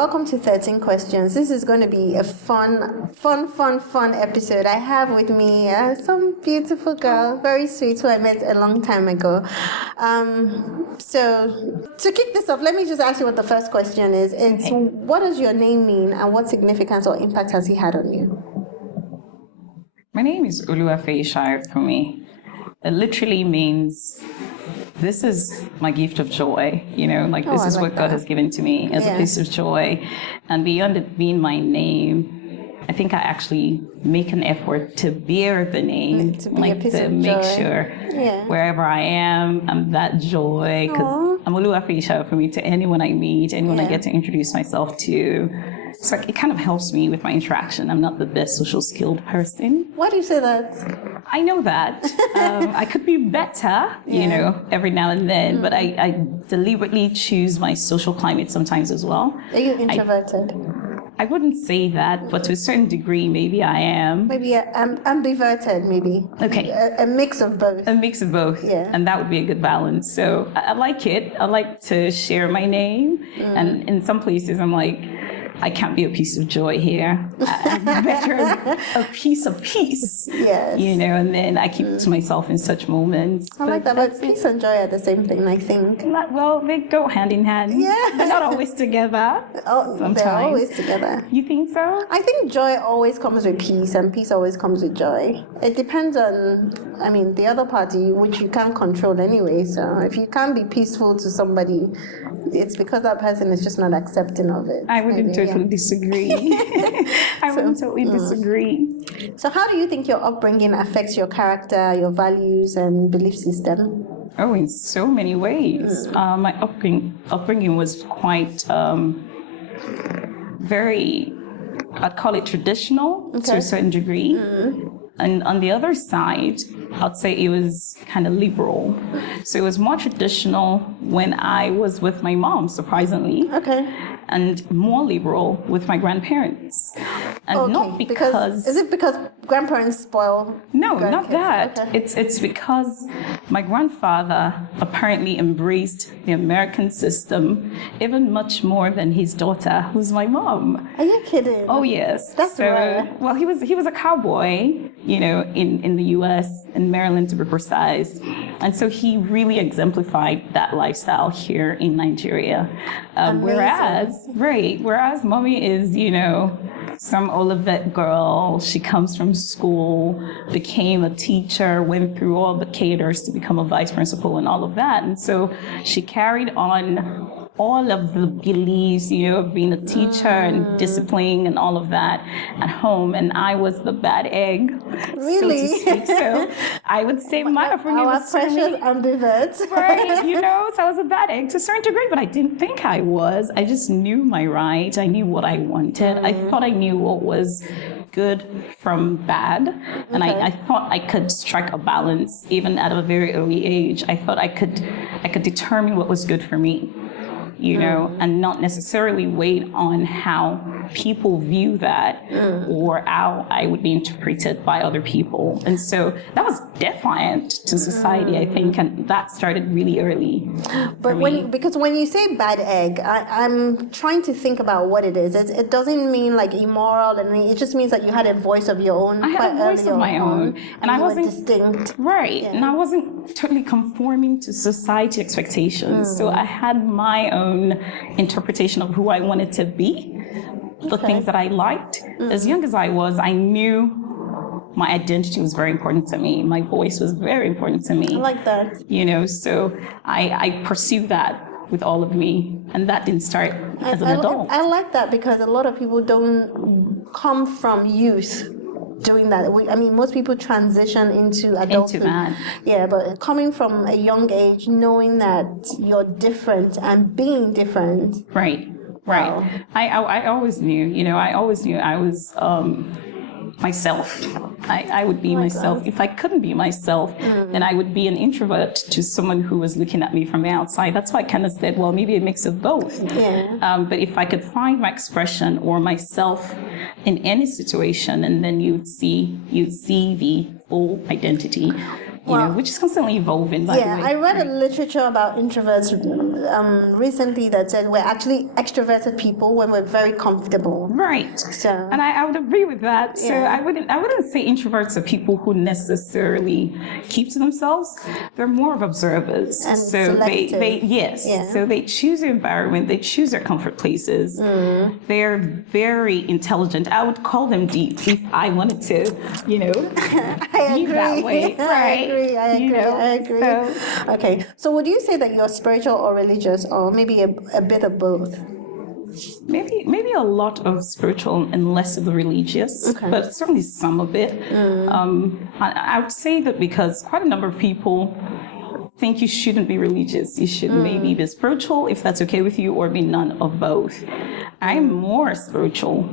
welcome to 13 Questions. This is going to be a fun episode. I have with me some beautiful girl, very sweet, who I met a long time ago. So to kick this off, let me just ask you what the first question is. It's What does your name mean, and what significance or impact has it had on you? My name is Oluwafeyisayofunmi. It literally means this is my gift of joy, this is what God has given to me as a piece of joy. And beyond it being my name, I think I actually make an effort to bear the name, to make sure wherever I am, I'm that joy. Because I'm Oluwafeyisayofunmi to anyone I meet, anyone I get to introduce myself to. So it kind of helps me with my interaction. I'm not the best social skilled person. Why do you say that? I know that. I could be better, every now and then, but I deliberately choose my social climate sometimes as well. Are you introverted? I wouldn't say that, but to a certain degree, maybe I am. Maybe ambiverted, maybe. Okay. A mix of both. A mix of both. Yeah. And that would be a good balance. So I like it. I like to share my name. And in some places, I'm like, I can't be a piece of joy here. I'm better a piece of peace. Yes. And then I keep it to myself in such moments. I like that, but peace and joy are the same thing, I think. Well, they go hand in hand. Yeah. They're not always together. Sometimes. They're always together. You think so? I think joy always comes with peace, and peace always comes with joy. It depends on, the other party, which you can't control anyway. So if you can't be peaceful to somebody, it's because that person is just not accepting of it. I wouldn't totally disagree. I wouldn't totally disagree. So how do you think your upbringing affects your character, your values, and belief system? Oh, in so many ways. My upbringing was quite very, I'd call it traditional to a certain degree. And on the other side, I'd say it was kind of liberal. So it was more traditional when I was with my mom, surprisingly. Okay. And more liberal with my grandparents. And not because... Is it because grandparents spoil? No, not that. Okay. It's because my grandfather apparently embraced the American system even much more than his daughter, who's my mom. Are you kidding? Oh, yes. That's rare. Well, he was a cowboy, in the U.S., in Maryland to be precise. And so he really exemplified that lifestyle here in Nigeria. Whereas mommy is, some Olivet girl. She comes from school, became a teacher, went through all the cadres to become a vice principal and all of that. And so she carried on all of the beliefs, of being a teacher and discipline and all of that at home. And I was the bad egg, really? so to speak. So I would say my upbringing was precious ambiverts. Right, so I was a bad egg to a certain degree, but I didn't think I was. I just knew my rights. I knew what I wanted. I thought I knew what was good from bad. And I thought I could strike a balance even at a very early age. I thought I could determine what was good for me. And not necessarily wait on how people view that or how I would be interpreted by other people. And so that was defiant to society, I think, and that started really early. But because when you say bad egg, I'm trying to think about what it is. It doesn't mean like immoral, and it just means that you had a voice of your own. I had a voice of my own, and I wasn't distinct. Right, and I wasn't totally conforming to society expectations. So I had my own interpretation of who I wanted to be, the things that I liked. As young as I was, I knew my identity was very important to me. My voice was very important to me. I like that. So I pursued that with all of me, and that didn't start as an adult. I like that because a lot of people don't come from youth doing that. Most people transition into adulthood. Yeah, but coming from a young age, knowing that you're different and being different. Right. Wow. I always knew, I was myself. I would be myself. If I couldn't be myself, then I would be an introvert to someone who was looking at me from the outside. That's why I kind of said, well, maybe a mix of both. Yeah. But if I could find my expression or myself in any situation, and then you'd see the full identity which is constantly evolving, by the way. I read a literature about introverts recently that said we're actually extroverted people when we're very comfortable. Right. So, and I would agree with that. So I wouldn't say introverts are people who necessarily keep to themselves. They're more of observers. And so selective. So they choose their environment, they choose their comfort places. They're very intelligent. I would call them deep if I wanted to, I be agree. that way. Right. I agree. Okay. So would you say that you're spiritual or religious, or maybe a bit of both? Maybe a lot of spiritual and less of the religious, but certainly some of it. I would say that because quite a number of people think you shouldn't be religious. You should maybe be spiritual, if that's okay with you, or be none of both. I'm more spiritual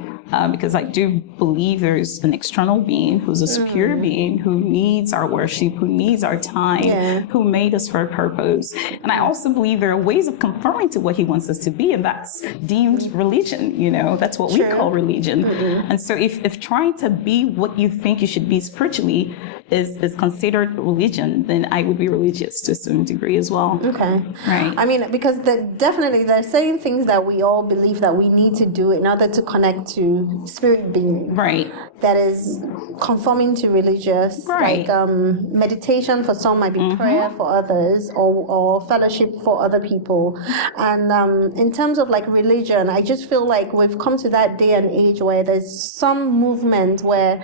because I do believe there's an external being who's a superior being who needs our worship, who needs our time, who made us for a purpose. And I also believe there are ways of conforming to what he wants us to be, and that's deemed religion. That's what we call religion. And so if trying to be what you think you should be spiritually is considered religion, then I would be religious to a certain degree as well. Okay. Right. I mean, because definitely there are certain things that we all believe that we need to do in order to connect to spirit being. Right. That is conforming to religious. Right. Like meditation for some might be prayer for others, or fellowship for other people. And in terms of like religion, I just feel like we've come to that day and age where there's some movement where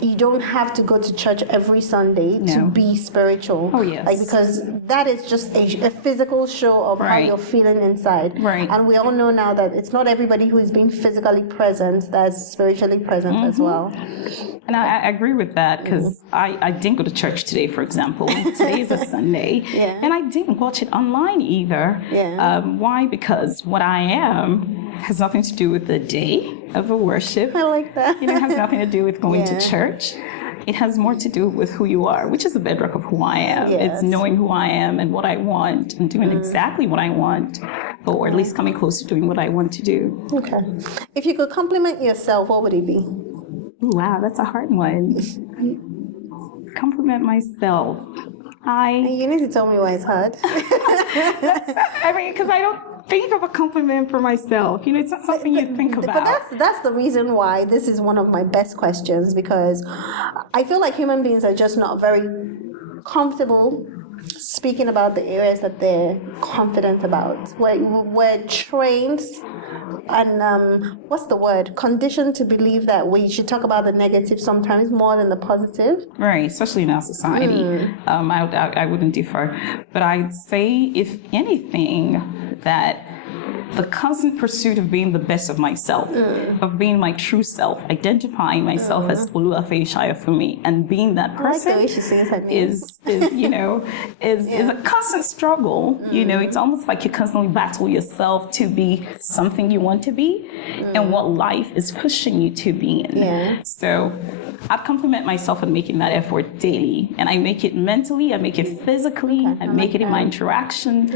you don't have to go to church every Sunday to be spiritual. Oh, yes. Like, because that is just a physical show of how you're feeling inside. Right. And we all know now that it's not everybody who is being physically present that's spiritually present as well. And I agree with that, because I didn't go to church today, for example. Today is a Sunday. And I didn't watch it online either. Why? Because what I am has nothing to do with the day of the worship. I like that. It has nothing to do with going to church. It has more to do with who you are, which is the bedrock of who I am. It's knowing who I am and what I want and doing exactly what I want, or at least coming close to doing what I want to do. Okay. If you could compliment yourself, what would it be? Ooh, wow, that's a hard one. Compliment myself. You need to tell me why it's hard. Because I don't think of a compliment for myself. It's not something you think about. But that's the reason why this is one of my best questions, because I feel like human beings are just not very comfortable speaking about the areas that they're confident about. We're trained and conditioned to believe that we should talk about the negative sometimes more than the positive. Right, especially in our society. I wouldn't differ. But I'd say, if anything, that the constant pursuit of being the best of myself, of being my true self, identifying myself as Oluwafeyisayofunmi, and being that person, I like the way she says her name. is a constant struggle. It's almost like you constantly battle yourself to be something you want to be, and what life is pushing you to be in. So I'd compliment myself on making that effort daily, and I make it mentally, I make it physically, I make it in my interaction,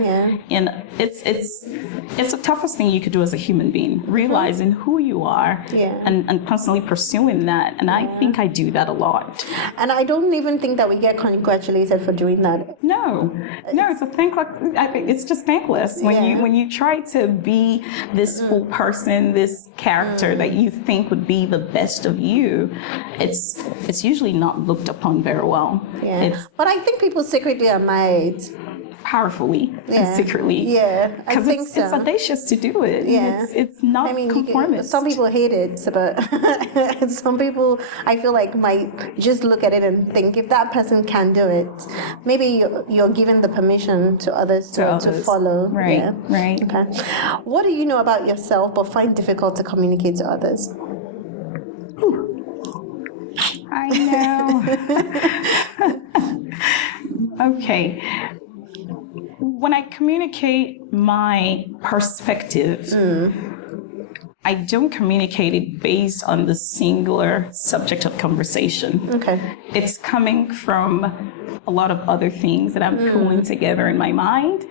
and it's the toughest thing you could do as a human being, realizing who you are and constantly pursuing that. And I think I do that a lot. And I don't even think that we get congratulated for doing that. No, it's just thankless when you try to be this full person, this character that you think would be the best of you. It's usually not looked upon very well. But I think people secretly admire it. Powerfully and secretly. I think it's audacious to do it. It's not conformist. Some people hate it, but some people, I feel like, might just look at it and think, if that person can do it, maybe you're giving the permission to others to follow. Right. Okay. What do you know about yourself but find difficult to communicate to others? I know. Okay. When I communicate my perspective, I don't communicate it based on the singular subject of conversation. Okay. It's coming from a lot of other things that I'm pulling together in my mind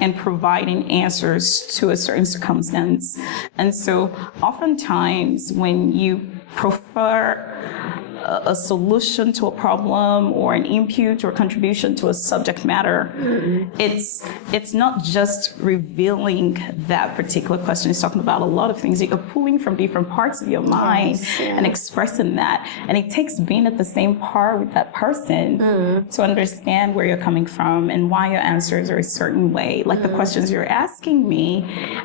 and providing answers to a certain circumstance. And so oftentimes when you prefer a solution to a problem or an input or contribution to a subject matter. It's not just revealing that particular question. It's talking about a lot of things. You're pulling from different parts of your mind and expressing that. And it takes being at the same par with that person to understand where you're coming from and why your answers are a certain way. Like the questions you're asking me,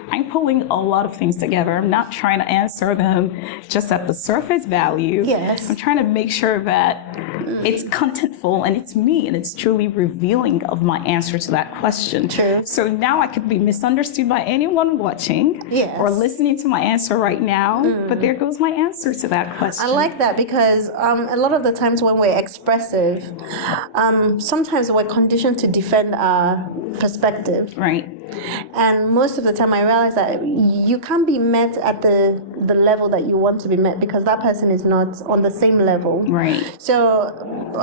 I'm pulling a lot of things together. I'm not trying to answer them just at the surface value. Yes. I'm trying to make sure that it's contentful and it's me and it's truly revealing of my answer to that question. True. So now I could be misunderstood by anyone watching or listening to my answer right now, but there goes my answer to that question. I like that because a lot of the times when we're expressive, sometimes we're conditioned to defend our perspective. Right. And most of the time I realize that you can't be met at the level that you want to be met because that person is not on the same level. Right. So,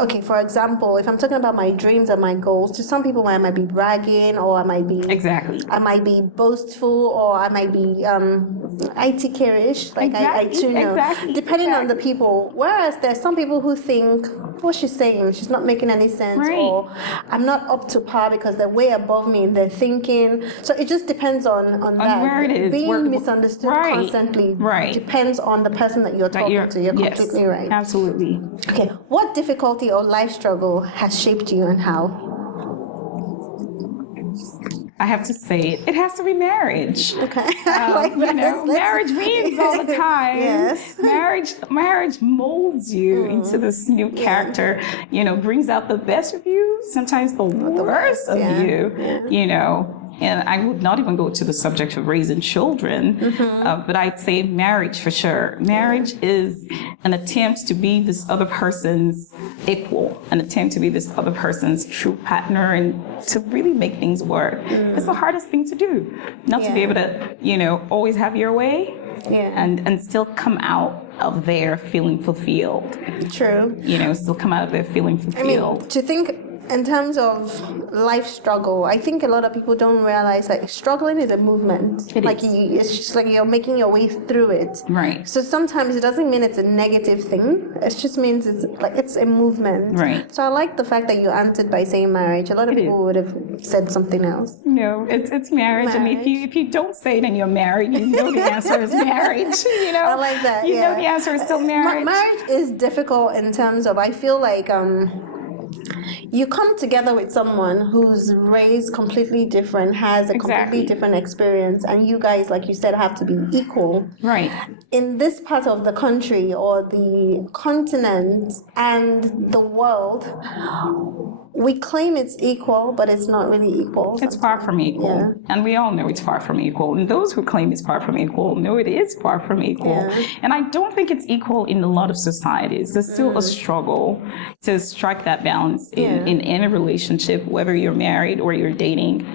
okay, for example, if I'm talking about my dreams and my goals, to some people I might be bragging or I might be boastful or I might be ITK-ish, like I too know, depending on the people. Whereas there's some people who think, what she's saying, she's not making any sense, or I'm not up to par because they're way above me in their thinking. So it just depends on that. Where it is. Being misunderstood constantly depends on the person that you're talking to. You're completely right. Absolutely. Okay. What difficulty or life struggle has shaped you and how? I have to say it has to be marriage. Okay. Marriage wins all the time. Yes. Marriage molds you into this new character, brings out the best of you, sometimes the worst of you, And I would not even go to the subject of raising children, but I'd say marriage for sure. Marriage is an attempt to be this other person's equal, an attempt to be this other person's true partner and to really make things work. It's the hardest thing to do, not to be able to, always have your way and still come out of there feeling fulfilled. True. Still come out of there feeling fulfilled. I mean, to think in terms of life struggle, I think a lot of people don't realize that struggling is a movement. It's just like you're making your way through it. Right. So sometimes it doesn't mean it's a negative thing. It just means it's a movement. Right. So I like the fact that you answered by saying marriage. A lot of people would have said something else. No, it's marriage. And if you don't say it and you're married, the answer is marriage. I like that. The answer is still marriage. Marriage is difficult in terms of, I feel like you come together with someone who's raised completely different, has a completely different experience, and you guys, like you said, have to be equal. Right. In this part of the country or the continent and the world, we claim it's equal, but it's not really equal. It's far from equal. Yeah. And we all know it's far from equal. And those who claim it's far from equal know it is far from equal. Yeah. And I don't think it's equal in a lot of societies. There's still a struggle to strike that balance in any relationship, whether you're married or you're dating.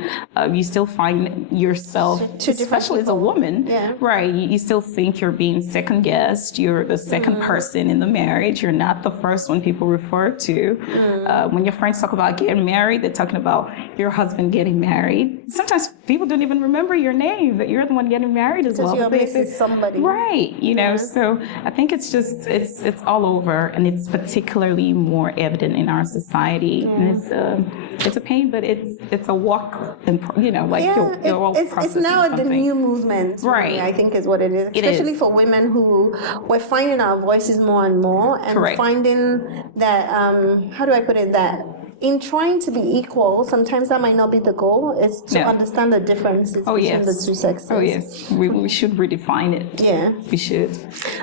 You still find yourself, especially as a woman, right? You still think you're being second guessed. You're the second person in the marriage. You're not the first one people refer to. When your friends talk about getting married, they're talking about your husband getting married. Sometimes people don't even remember your name, but you're the one getting married as well. Because you're somebody. Right, so I think it's just, it's all over, and it's particularly more evident in our society. And it's a pain, but it's a walk, and you're all processing it's now something. the new movement, right? I think is what it is, especially for women who we're finding our voices more and more, and finding that how do I put it, that in trying to be equal, sometimes that might not be the goal, is to understand the differences between the two sexes. Oh, yes. We should redefine it. Yeah. We should.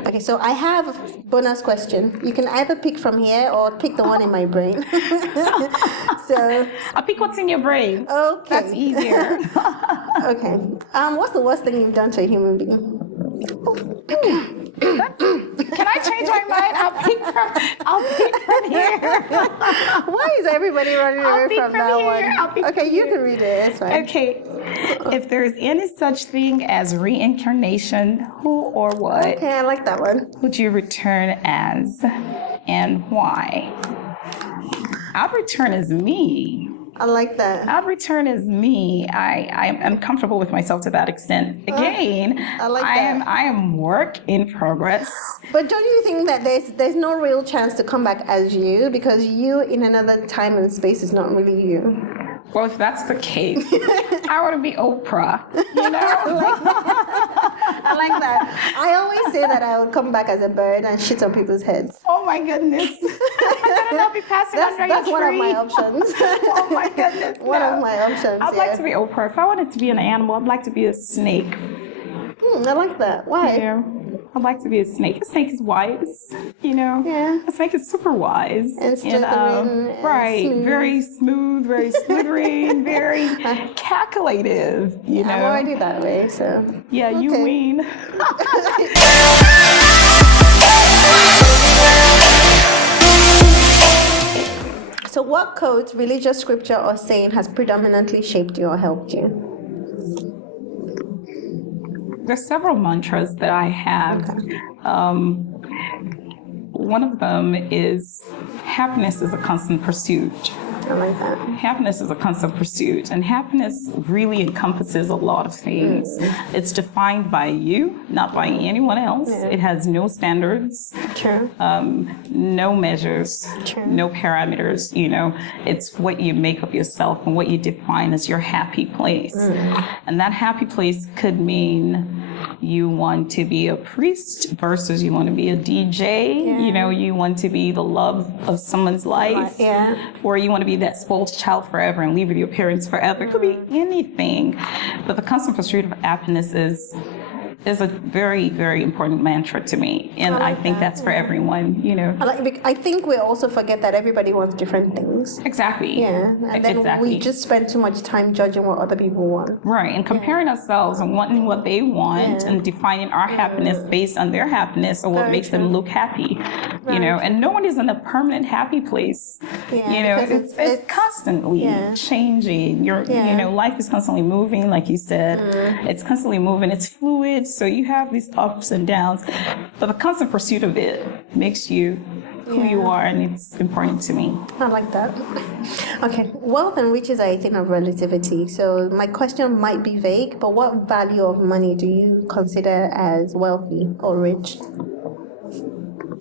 Okay, so I have a bonus question. You can either pick from here or pick the one in my brain. So I'll pick what's in your brain. Okay. That's easier. Okay. What's the worst thing you've done to a human being? Can I change my mind? I'll pick from here. Why is everybody running away from that one? Okay, you can read it. It's fine. Okay. If there's any such thing as reincarnation, who or what? Okay, I like that one. Would you return as, and why? I'll return as me. I like that. I'd return as me. I'm comfortable with myself to that extent. Again, I like that. I am work in progress. But don't you think that there's no real chance to come back as you, because you in another time and space is not really you? Well, if that's the case, I want to be Oprah, you know? I like that. I always say that I would come back as a bird and shit on people's heads. Oh my goodness. And I'll be passing under your That's tree. one of my options. Oh my goodness. One of my options. I'd like to be Oprah. If I wanted to be an animal, I'd like to be a snake. I like that. Why? Yeah. I'd like to be a snake. A snake is wise, you know? Yeah. A snake is super wise. And slithering. Right. Smooth. Very smooth, very slithering, very calculative, you know? I'm already that way, so. Yeah, you Okay. win. So what quote, religious scripture or saying has predominantly shaped you or helped you? There's several mantras that I have. Okay. One of them is happiness is a constant pursuit. I like that. Happiness is a constant pursuit, and happiness really encompasses a lot of things. It's defined by you, not by anyone else. Yeah. It has no standards, True. no measures, True. no parameters. You know, it's what you make of yourself and what you define as your happy place. And that happy place could mean you want to be a priest versus you want to be a DJ. Yeah. You know, you want to be the love of someone's life. Yeah. Or you want to be that spoiled child forever and live with your parents forever. It could be anything. But the constant pursuit of happiness is a very, very important mantra to me. And I think that's for everyone, you know. I think we also forget that everybody wants different things. Exactly. Yeah. And then we just spend too much time judging what other people want. Right. And comparing ourselves and wanting what they want and defining our happiness based on their happiness or what Very makes true. them look happy. You know, and no one is in a permanent happy place. Yeah, You know, because it's constantly changing. You know, life is constantly moving, like you said. It's constantly moving. It's fluid. So you have these ups and downs, but the constant pursuit of it makes you who you are, and it's important to me. I like that. Okay, wealth and riches are a thing of relativity. So my question might be vague, but what value of money do you consider as wealthy or rich?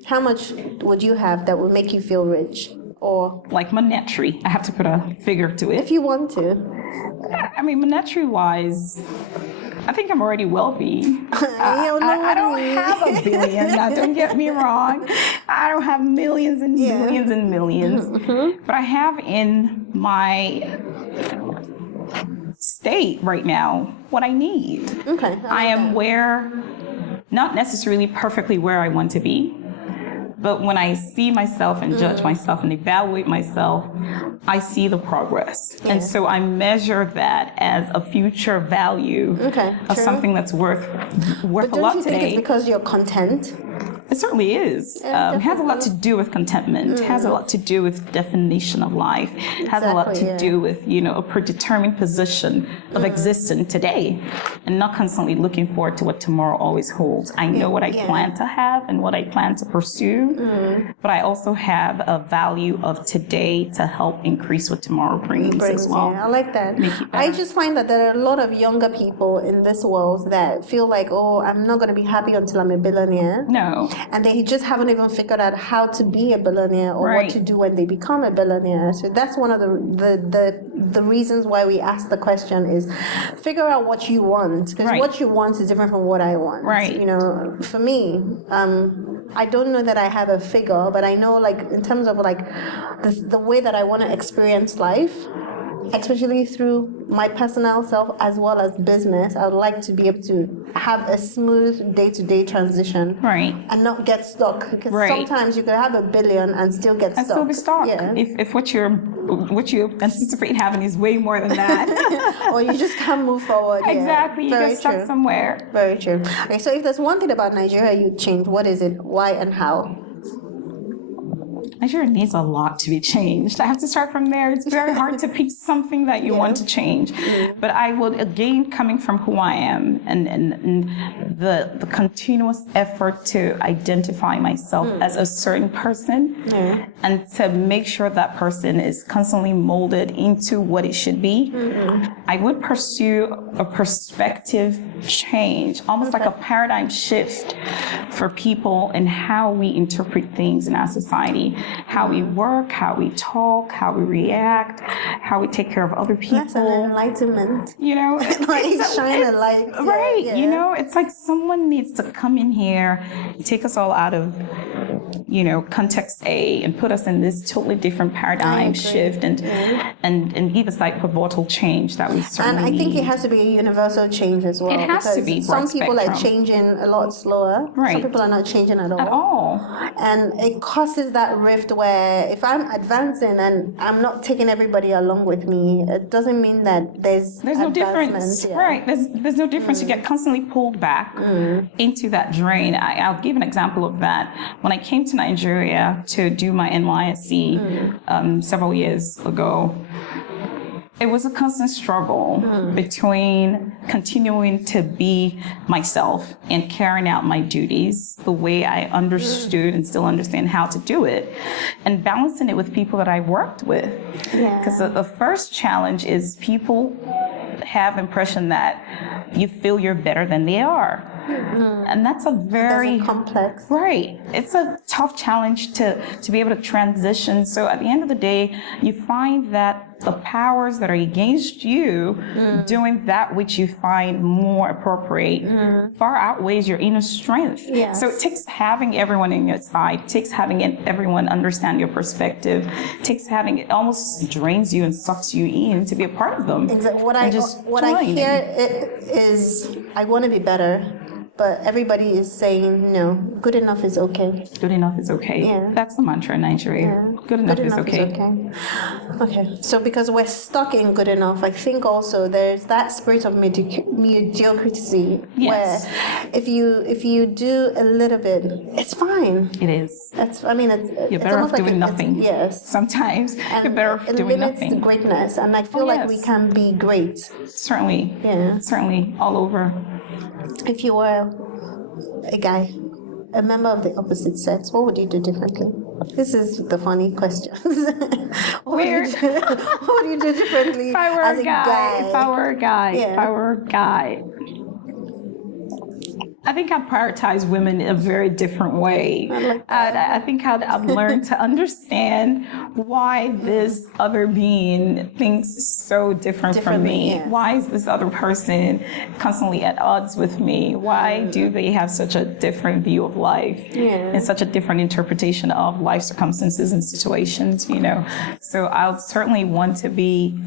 How much would you have that would make you feel rich? Or like monetary, I have to put a figure to it. if you want to. I mean, monetary wise, I think I'm already wealthy. I don't have a billion. Now, don't get me wrong. I don't have millions and millions and millions. But I have in my state right now what I need. Okay. I am where, not necessarily perfectly where I want to be, but when I see myself and judge myself and evaluate myself, I see the progress. Yeah. And so I measure that as a future value of something that's worth a lot today. But don't you think it's because you're content? It certainly is. It has a lot to do with contentment. It has a lot to do with definition of life. It has a lot to do with, you know, a predetermined position of existing today and not constantly looking forward to what tomorrow always holds. I know what I plan to have and what I plan to pursue, but I also have a value of today to help increase what tomorrow brings as well. Yeah, I like that. I just find that there are a lot of younger people in this world that feel like, oh, I'm not going to be happy until I'm a billionaire. No. And they just haven't even figured out how to be a billionaire or what to do when they become a billionaire. So that's one of the reasons why we ask the question is figure out what you want, because what you want is different from what I want. Right. You know, for me, I don't know that I have a figure, but I know, like, in terms of like the way that I want to experience life, especially through my personal self as well as business, I would like to be able to have a smooth day-to-day transition and not get stuck, because sometimes you could have $1 billion and still get stuck. And still be stuck. Yeah. If what you anticipate having is way more than that. Or you just can't move forward. Exactly. You Very get stuck true. somewhere. Very true. Okay, so if there's one thing about Nigeria you'd change, what is it? Why and how? Nigeria needs a lot to be changed. I have to start from there. It's very hard to pick something that you want to change. But I would, again, coming from who I am and the continuous effort to identify myself as a certain person and to make sure that person is constantly molded into what it should be, I would pursue a perspective change, almost like a paradigm shift for people in how we interpret things in our society, how we work, how we talk, how we react, how we take care of other people. That's an enlightenment. You know, shine a light. Right. Yeah. You know, it's like someone needs to come in here, take us all out of, you know, context A and put us in this totally different paradigm shift and give us like pivotal change that we certainly And I think need. it has to be a universal change as well. It has to be. Some people are changing a lot slower. Right. Some people are not changing at all. At all. And it causes that rift where if I'm advancing and I'm not taking everybody along with me, it doesn't mean that there's no difference. Yeah. Right. There's no difference. You get constantly pulled back into that drain. I'll give an example of that. When I came to Nigeria to do my NYSC several years ago, it was a constant struggle between continuing to be myself and carrying out my duties the way I understood and still understand how to do it, and balancing it with people that I worked with. Because the first challenge is people have impression that you feel you're better than they are. And that's a very complex. Right. It's a tough challenge to be able to transition. So at the end of the day, you find that the powers that are against you doing that which you find more appropriate far outweighs your inner strength. Yes. So it takes having everyone in your side, it takes having everyone understand your perspective, it takes having it almost drains you and sucks you in to be a part of them. Exactly. What I hear is I want to be better. But everybody is saying, no, good enough is okay. Good enough is okay. Yeah. That's the mantra in Nigeria. Yeah. Good enough is okay. Okay. So because we're stuck in good enough, I think also there's that spirit of mediocrity where if you do a little bit, it's fine. It is. You're better off doing nothing. Yes. Sometimes you're better off doing nothing. It limits the greatness, and I feel like we can be great. Certainly. Yeah. Certainly. All over. If you were a guy, a member of the opposite sex, what would you do differently? This is the funny question. What would you do differently if I were as a guy? If I were a guy. Yeah. If I were a guy. I think I'd prioritize women in a very different way. I think I'd learn to understand why this other being thinks so different from me. Yeah. Why is this other person constantly at odds with me? Why do they have such a different view of life and such a different interpretation of life circumstances and situations, you know? So I'll certainly want to be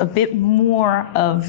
a bit more of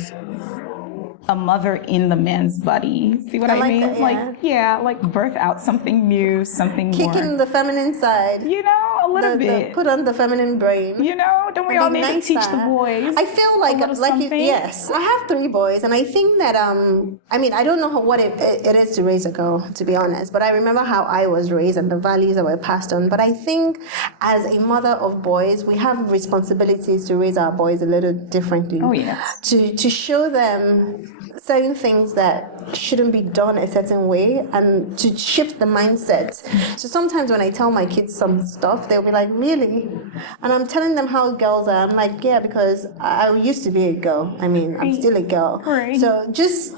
a mother in the man's body. See what I mean? That, like birth out something new, something more. Kicking the feminine side. You know, a little bit. Put on the feminine brain. You know, don't we all need to teach the boys? I feel like yes. I have 3 boys, and I think that I don't know what it is to raise a girl, to be honest, but I remember how I was raised and the values that were passed on. But I think as a mother of boys, we have responsibilities to raise our boys a little differently. Oh yes. To show them certain things that shouldn't be done a certain way and to shift the mindset. So sometimes when I tell my kids some stuff, they'll be like, really? And I'm telling them how girls are. I'm like, yeah, because I used to be a girl. I'm still a girl. Right. So just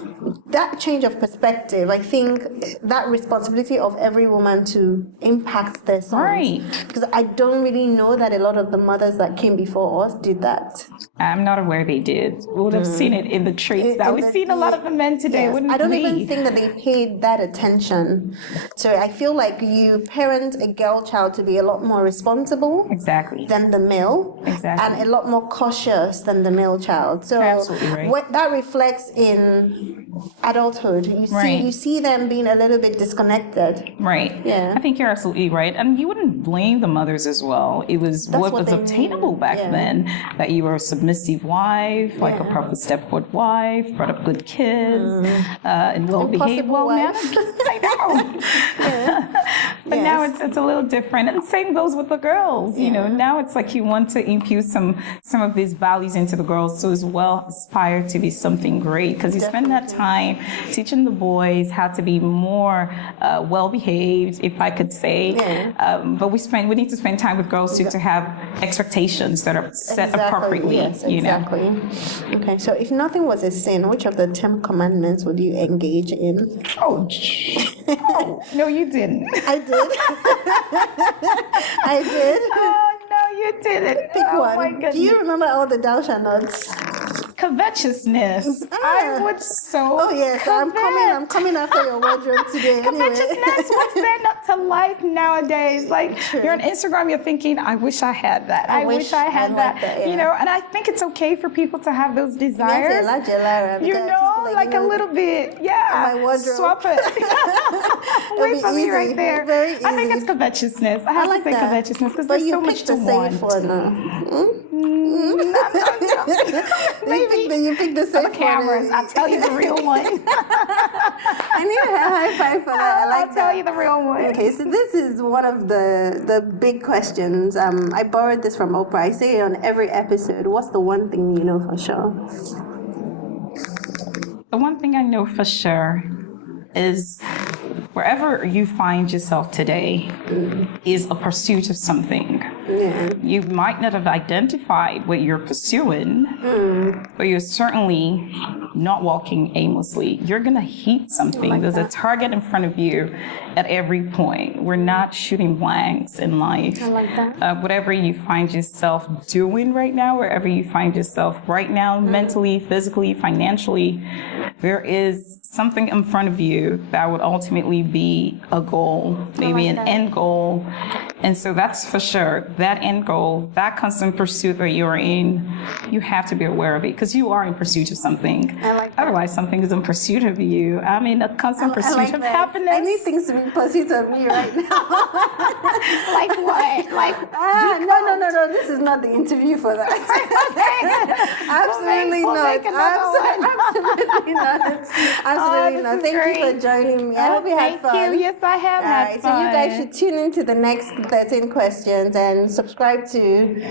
that change of perspective, I think that responsibility of every woman to impact their sons. Right. Because I don't really know that a lot of the mothers that came before us did that. I'm not aware they did. We would have seen it in the traits that we've seen a lot of the men today, wouldn't we? I don't even think that they paid that attention. So I feel like you parent a girl child to be a lot more responsible than the male. Exactly. And a lot more cautious than the male child. So absolutely right. What that reflects in adulthood. You see them being a little bit disconnected. Right. Yeah. I think you're absolutely right. And you wouldn't blame the mothers as well. It was what was obtainable back then, that you were a submissive wife, like a proper stepford wife, brought up good kids, and well-behaved, well-mannered. I know. But now it's a little different. And the same goes with the girls. You know, now it's like you want to infuse some of these values into the girls so as well aspire to be something great, because you spend that time teaching the boys how to be more well-behaved, if I could say. But we need to spend time with girls too, to have expectations that are set appropriately. Yes, exactly. Okay, so if nothing was a sin, which of the 10 commandments would you engage in? Oh, no, you didn't. I did. I did. Oh, no, you didn't. Pick one. My goodness. Do you remember all the thou shalt nots? Covetousness. I would so. Oh yes, I'm coming after your wardrobe today. Covetousness, what's there not to like nowadays? Like you're on Instagram, you're thinking, I wish I had that. I wish I had that. You know, and I think it's okay for people to have those desires. You know, like a little bit. Yeah. My wardrobe. Swap it. Wait for me right there. Very easy. I think it's covetousness. I have to say covetousness because there's so much to want. You picked the safe cameras. I'll tell you the real one. I need a high five for that. I'll tell you the real one. Okay, so this is one of the big questions. I borrowed this from Oprah. I say it on every episode. What's the one thing you know for sure? The one thing I know for sure is wherever you find yourself today is a pursuit of something. You might not have identified what you're pursuing, but you're certainly not walking aimlessly. You're going to hit something. There's a target in front of you at every point. We're not shooting blanks in life. I like that. Whatever you find yourself doing right now, wherever you find yourself right now, mentally, physically, financially, there is something in front of you that would ultimately be a goal, maybe an end goal. And so that's for sure. That end goal, that constant pursuit that you're in, you have to be aware of it because you are in pursuit of something. I like that. Otherwise, something is in pursuit of you. I mean, a constant pursuit of happiness. I need things to be in pursuit of me right now. Like what? Like no. This is not the interview for that. Absolutely not. Absolutely not. Absolutely not. Thank you for joining me. I hope you had fun. Thank you. Yes, I have had fun. So you guys should tune into the next 13 questions and subscribe to.